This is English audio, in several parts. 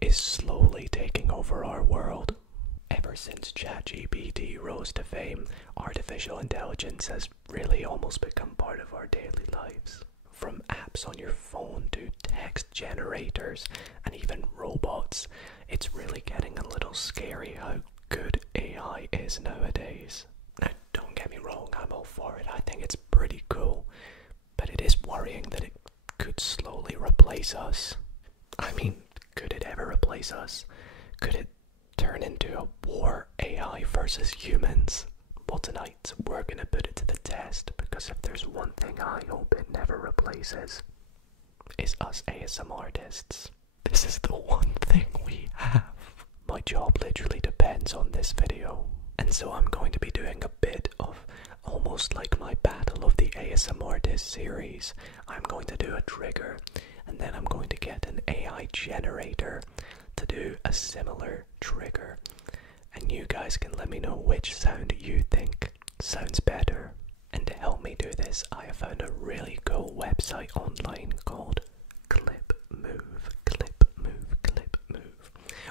AI is slowly taking over our world. Ever since ChatGPT rose to fame, artificial intelligence has really almost become part of our daily lives. From apps on your phone to text generators and even robots, it's really getting a little scary how good AI is nowadays. Now, don't get me wrong, I'm all for it. I think it's pretty cool, but it is worrying that it could slowly replace us. I mean, could it ever replace us? Could it turn into a war, AI versus humans? Well, tonight we're gonna put it to the test, because if there's one thing I hope it never replaces, is us ASMR artists. This is the one thing we have. My job literally depends on this video, and so I'm going to be doing a bit of almost like my Battle of the ASMR Artist series. I'm going to do a trigger, and then I'm going to get an AI generator to do a similar trigger, and you guys can let me know which sound you think sounds better. And to help me do this, I have found a really cool website online called Clip Move,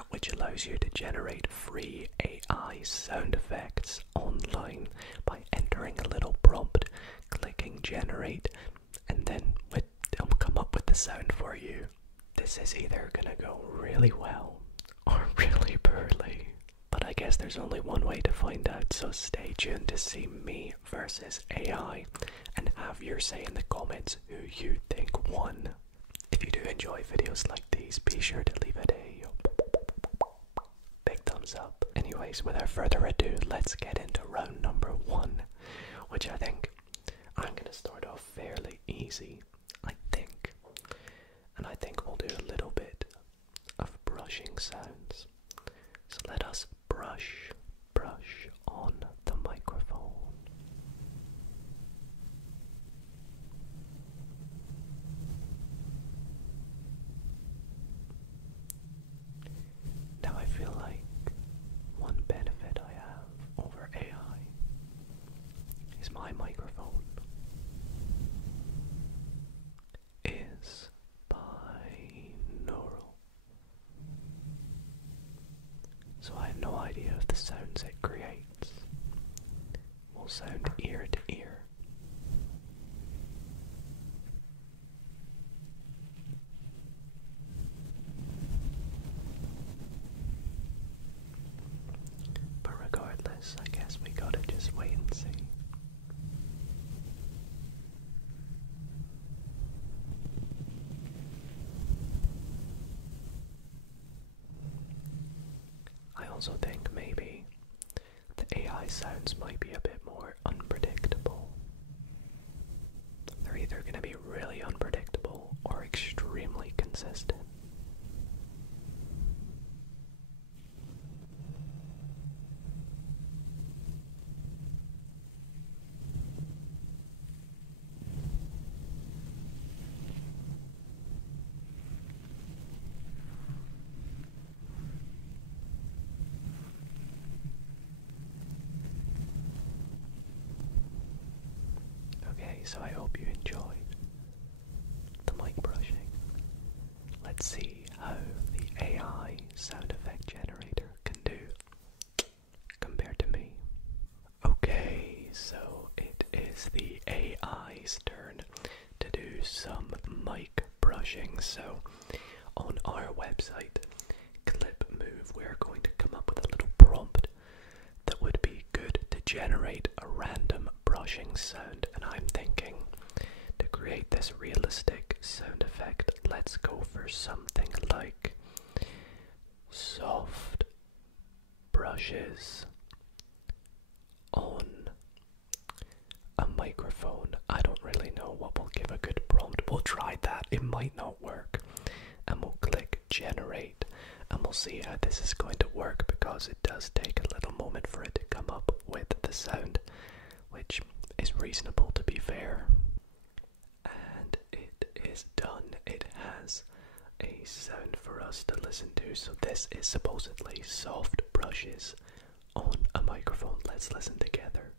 which allows you to generate free AI sound effects online by entering a little prompt, clicking generate, and then it'll come up with the sound for you. This is either gonna go really well or really poorly, but I guess there's only one way to find out, so stay tuned to see me versus AI and have your say in the comments who you think won. If you do enjoy videos like these, be sure to leave it a big thumbs up. Anyways, without further ado, let's get into round number 1, which I think I'm gonna start off fairly easy, I think. And I think we'll do a little bit of brushing sounds. So let us brush on the microphone. Now I feel like one benefit I have over AI is my microphone is binaural. So I have no idea if the sounds it creates will sound ear to ear. But regardless, I guess we gotta just wait and see. I also think maybe the AI sounds might be a bit more unpredictable. They're either going to be really unpredictable or extremely consistent. Okay, so I hope you enjoyed the mic brushing. Let's see how the AI sound effect generator can do compared to me. Okay, so it is the AI's turn to do some mic brushing. So on our website, Clip Move, we're going to come up with a little prompt that would be good to generate a random brushing sound, and I'm thinking to create this realistic sound effect, let's go for something like soft brushes on a microphone. I don't really know what will give a good prompt. We'll try that. It might not work, and we'll click generate, and we'll see how this is going to work, because it does take a little moment for it to come up with the sound, which is reasonable to be fair. And it is done. It has a sound for us to listen to. So this is supposedly soft brushes on a microphone. Let's listen together.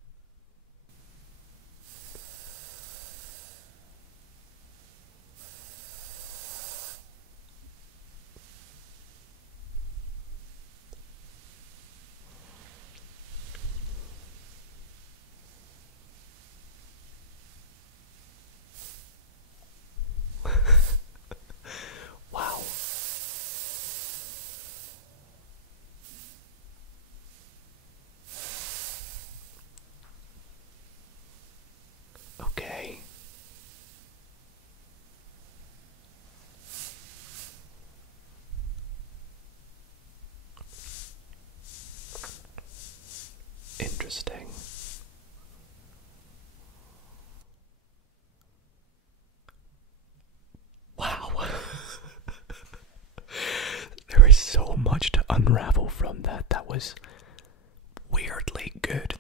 so much to unravel from that. That was weirdly good.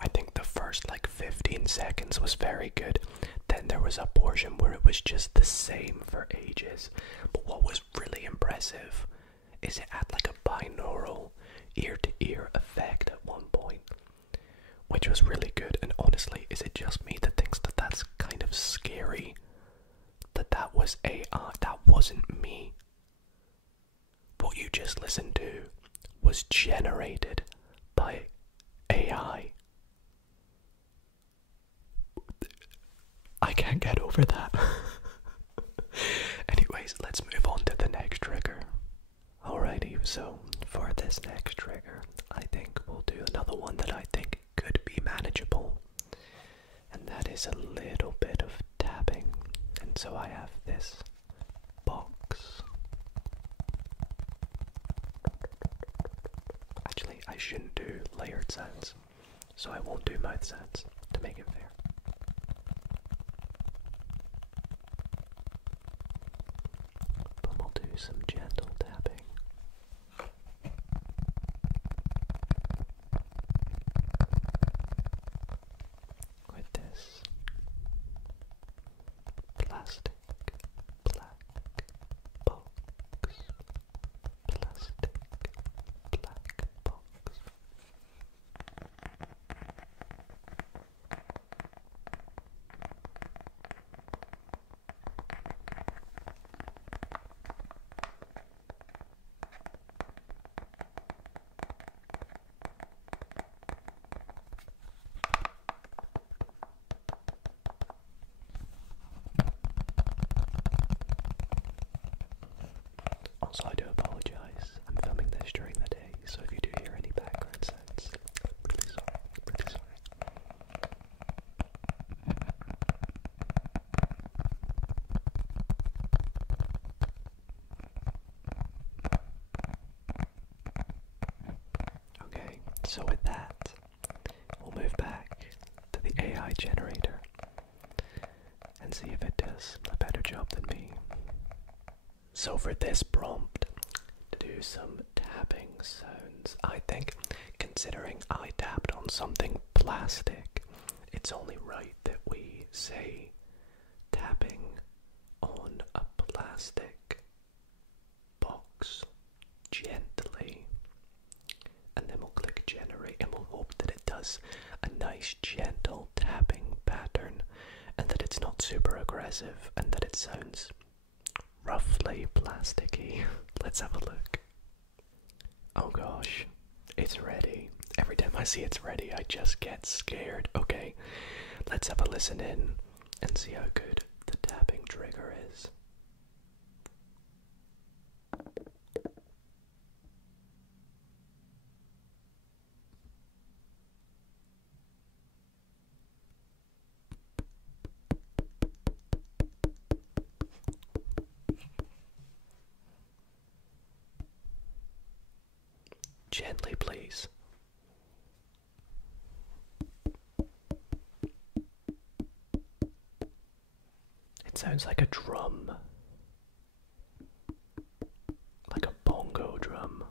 I think the first like 15 seconds was very good. Then there was a portion where it was just the same for ages. But what was really impressive is it had like a binaural ear-to-ear effect at one point, which was really good. And honestly, is it just me that thinks that that's kind of scary? That was AI, that wasn't me. What you just listened to was generated by AI. I can't get over that. Anyways, let's move on to the next trigger. Alrighty, so for this next trigger, I think we'll do another one that I think could be manageable. And that is a little bit of tapping. And so I have this box. Actually, I shouldn't do layered sounds, so I won't do mouth sounds to make it fair. But we'll do some gentle tapping. With this plastic black box. Plastic black box. Also, I do apologize. I'm filming this during the day, so if you do hear any background sounds, really sorry, really sorry. Okay, so with that, we'll move back to the AI generator and see if it does a better job than me. So for this prompt, to do some tapping sounds, I think, considering I tapped on something plastic, it's only right that we say tapping on a plastic box gently, and then we'll click generate and we'll hope that it does a nice gentle tapping pattern and that it's not super aggressive and that it sounds roughly plasticky. Let's have a look. Oh gosh, it's ready. Every time I see it's ready, I just get scared. Okay, let's have a listen in and see how good the tapping trigger is. Gently, please. It sounds like a drum. Like a bongo drum.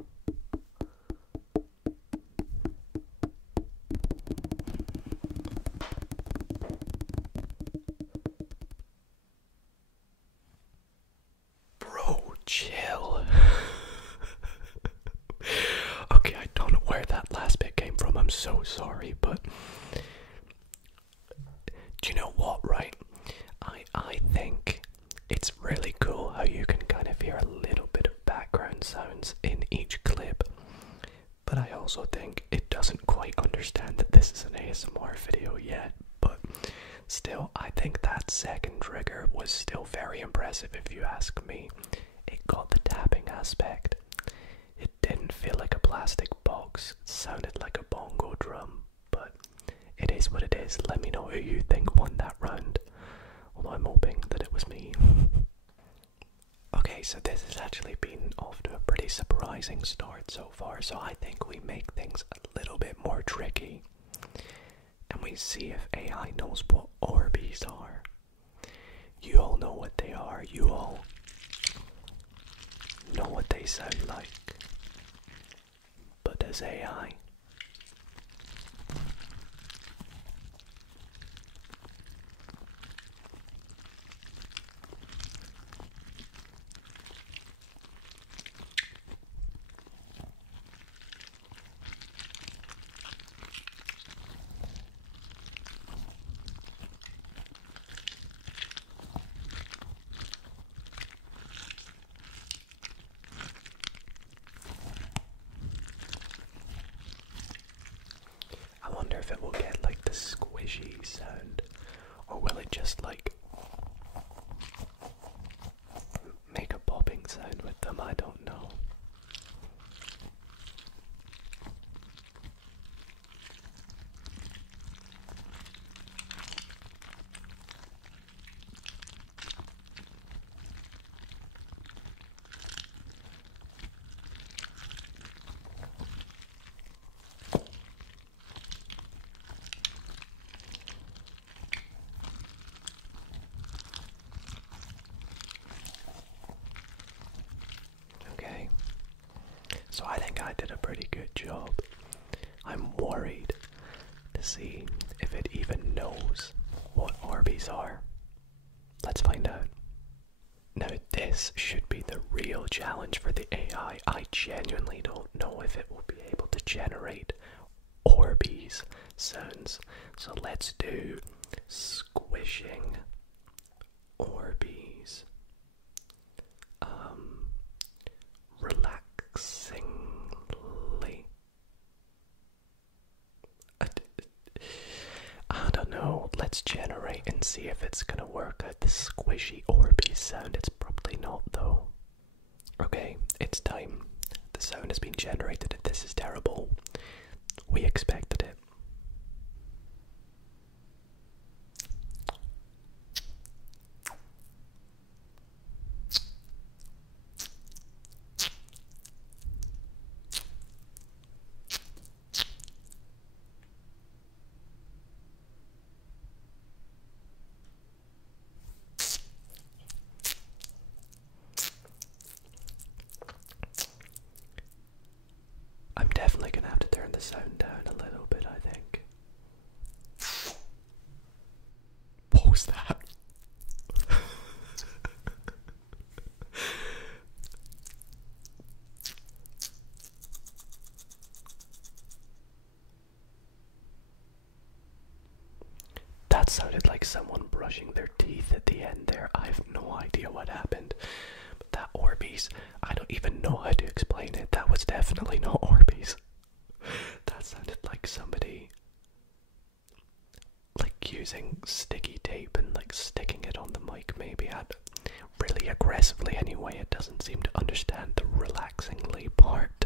Bro, chill. Okay, I don't know where that last bit came from. I'm so sorry, but do you know what, right? I think it's really cool how you can kind of hear a little bit of background sounds in each clip, but I also think it doesn't quite understand that this is an ASMR video yet. But still, I think that second trigger was still very impressive if you ask me. It got the tapping aspect. It didn't feel like a plastic box. It sounded like a bongo drum, but it is what it is. Let me know who you think won that round. Although I'm hoping that it was me. Okay, so this has actually been off to a pretty surprising start so far. So I think we make things a little bit more tricky. And we see if AI knows what Orbeez are. You all know what they are. You all know what they sound like. this AI. I wonder if it will get like the squishy sound, or will it just like make a popping sound with them? I don't know. Okay, so I think I did a pretty good job. I'm worried to see if it even knows what Orbeez are. Let's find out. Now this should be the real challenge for the AI. I genuinely don't know if it will be able to generate Orbeez sounds. So let's do squishing Orbeez. Relaxingly. I don't know. Let's generate and see if it's gonna work out the squishy Orbeez sound. It's probably not though. Okay, it's time. The sound has been generated and this is terrible. We expected it. I'm definitely gonna have to turn the sound down a little bit, I think. What was that? That sounded like someone brushing their teeth at the end there. I have no idea what happened. But that Orbeez, I don't even know how to explain it. That was definitely not Orbeez. That sounded like somebody like using sticky tape and like sticking it on the mic maybe really aggressively anyway. It doesn't seem to understand the relaxingly part.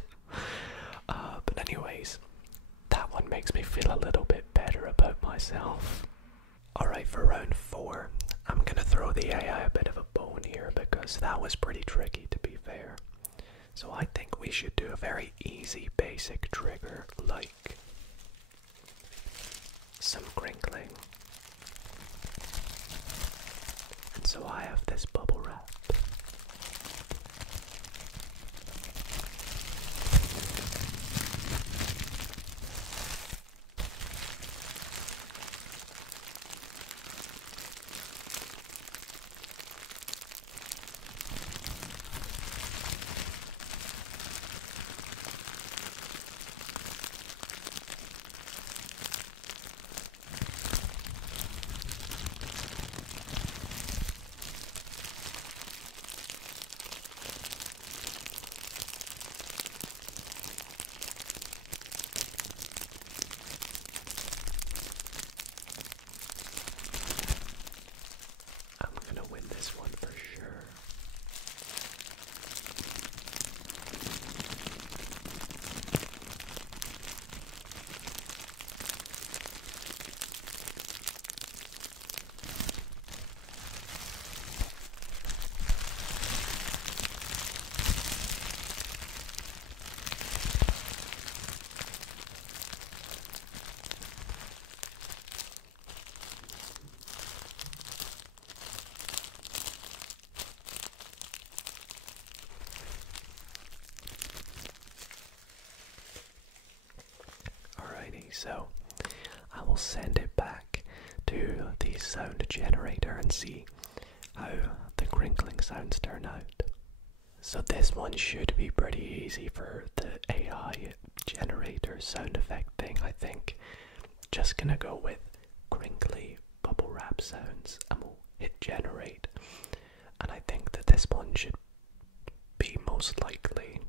But anyways, that one makes me feel a little bit better about myself. Alright, for round 4, I'm gonna throw the AI a bit of a bone here because that was pretty tricky to be fair. So I think we should do a very easy basic trigger like some crinkling. And so I have this bubble wrap. so I will send it back to the sound generator and see how the crinkling sounds turn out. So this one should be pretty easy for the AI generator sound effect thing, I think. Just gonna go with crinkly bubble wrap sounds and we'll hit generate. And I think that this one should be most likely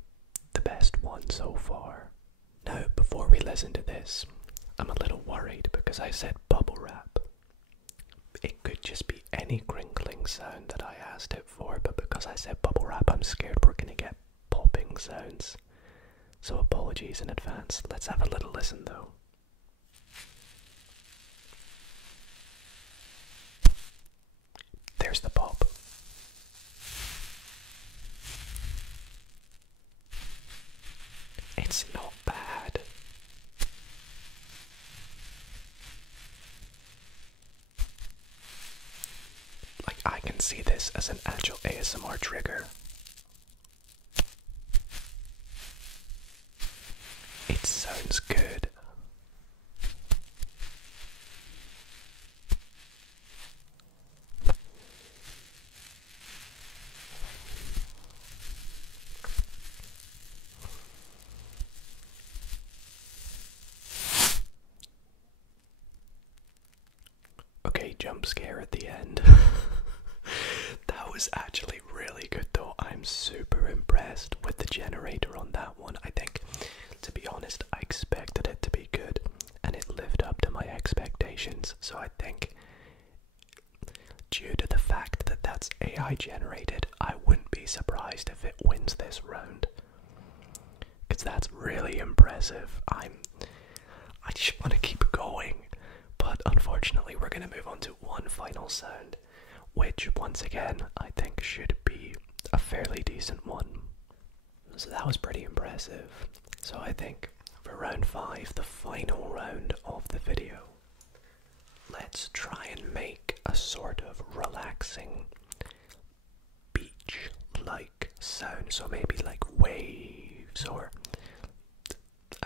the best one so far. Now, before we listen to this, I'm a little worried because I said bubble wrap. It could just be any crinkling sound that I asked it for, but because I said bubble wrap, I'm scared we're gonna get popping sounds. So apologies in advance. Let's have a little listen though. There's the pop. It's not bad. Like, I can see this as an actual ASMR trigger. It sounds good. Okay, jump scare at the end. That was actually really good though. I'm super impressed with the generator on that one. I think, to be honest, I expected it to be good and it lived up to my expectations. So I think, due to the fact that that's AI generated, I wouldn't be surprised if it wins this round. Because that's really impressive. I just want to keep going. But unfortunately, we're going to move on to one final sound, which, once again, I think should be a fairly decent one. So that was pretty impressive. So I think for round 5, the final round of the video, let's try and make a sort of relaxing beach-like sound. So maybe like waves or,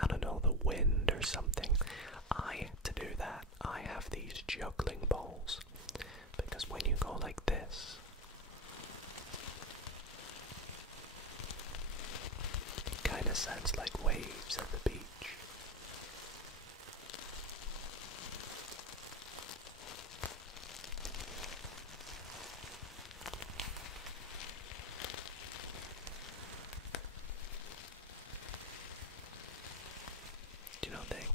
I don't know, the wind or something. To do that, I have these juggling balls, because when you go like this, it kind of sounds like waves at the beach. Do you not think?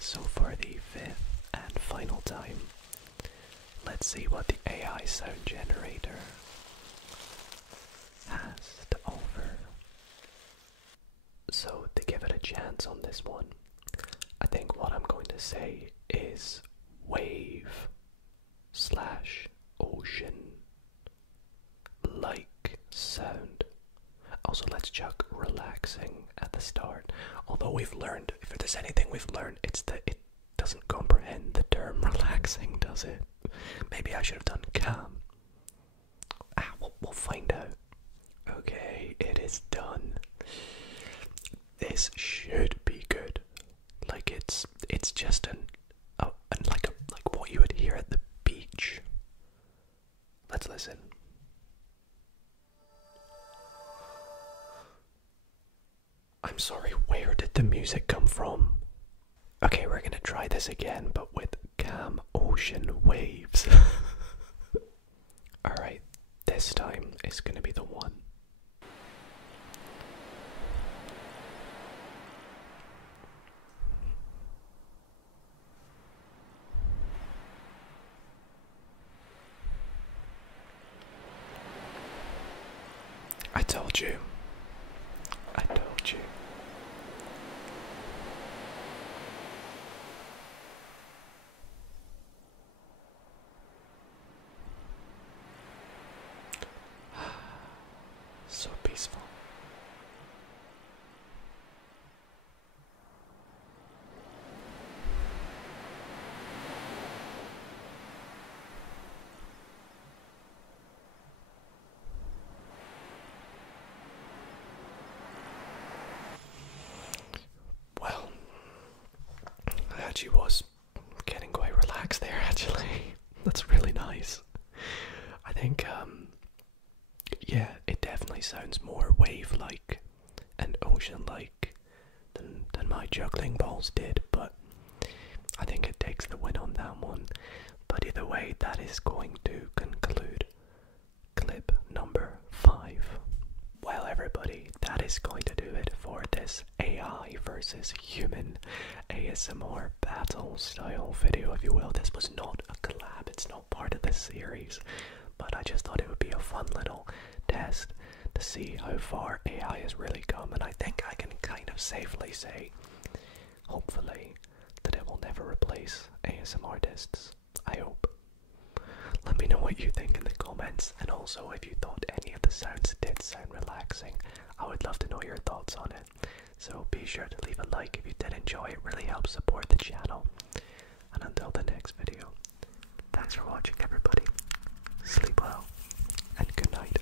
So for the 5th and final time, let's see what the AI sound generator has to offer. So to give it a chance on this one, I think what I'm going to say is wave / ocean like sound. Also, let's chuck relaxing at the start. Although we've learned, if there's anything we've learned, it's that it doesn't comprehend the term relaxing, does it? Maybe I should have done calm. We'll find out. Okay, it is done. This should be good. Like it's just like what you would hear at the beach. Let's listen. I'm sorry, where did the music come from? Okay, we're gonna try this again, but with calm ocean waves. Alright, this time is gonna be the one. told you. I told you. So peaceful. Well, I actually was getting quite relaxed there, actually. That's really nice. I think, yeah, it definitely sounds more wave-like and ocean-like than my juggling balls did, but I think it takes the win on that one. But either way, that is going to conclude clip number 5. Well, everybody, that is going to do it for this AI versus human ASMR battle style video, if you will. This was not a collab, it's not part of this series, but I just thought it would be a fun little test to see how far AI has really come, and I think I can kind of safely say, hopefully, that it will never replace ASMR artists. I hope. Let me know what you think in the comments, and also if you thought any of the sounds did sound relaxing. I would love to know your thoughts on it. So be sure to leave a like if you did enjoy, it really helps support the channel. And until the next video, thanks for watching everybody. Sleep well, and good night.